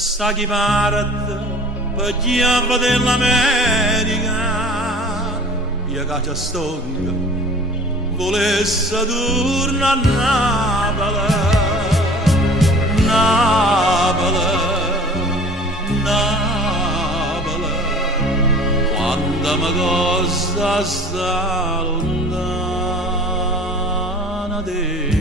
sta chi parte per chiave dell'America, io che ci stonga volesse tornare a Napoli, Napoli, Napoli, quando mi costa sta lontana te.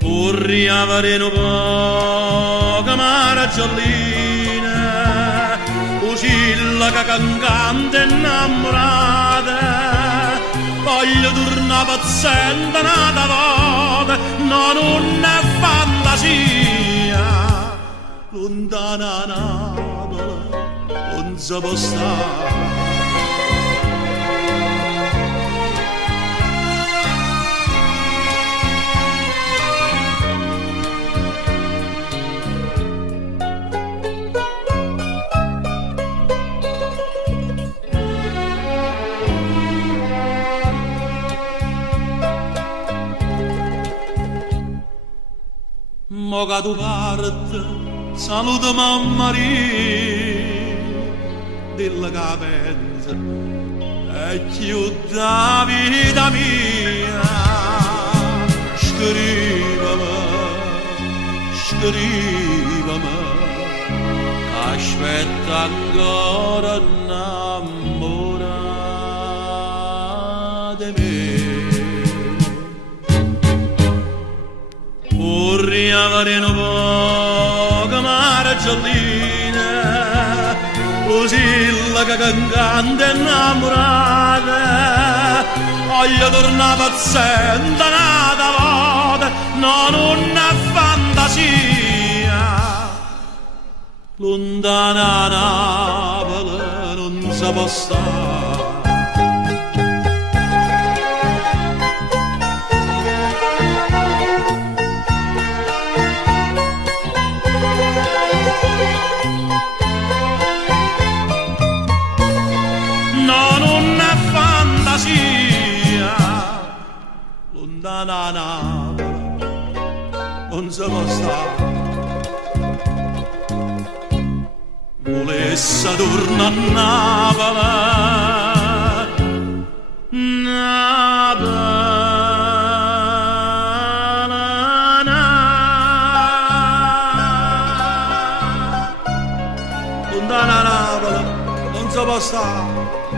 Vorrei avere un po' che mare giallina, uccilla che cantante innamorata, voglio tornare paziente nata volta, no, non è fantasia, lontana Napoli, non si può stare. Mo che tu parte, saluta mamma Maria, dilla che pensa, è più da vita mia. Scrivami, scrivami, che aspetta ancora innamorata di me. Vorrei avere un po' che mare giallina, usilla che cantante innamorata, voglio tornare paziente nata volta, no, non è fantasia, lontana Napoli non si può stare. Lontana Napoli non si può stare. Volesse tornare a Napoli, Napoli, lontana Napoli non si può stare.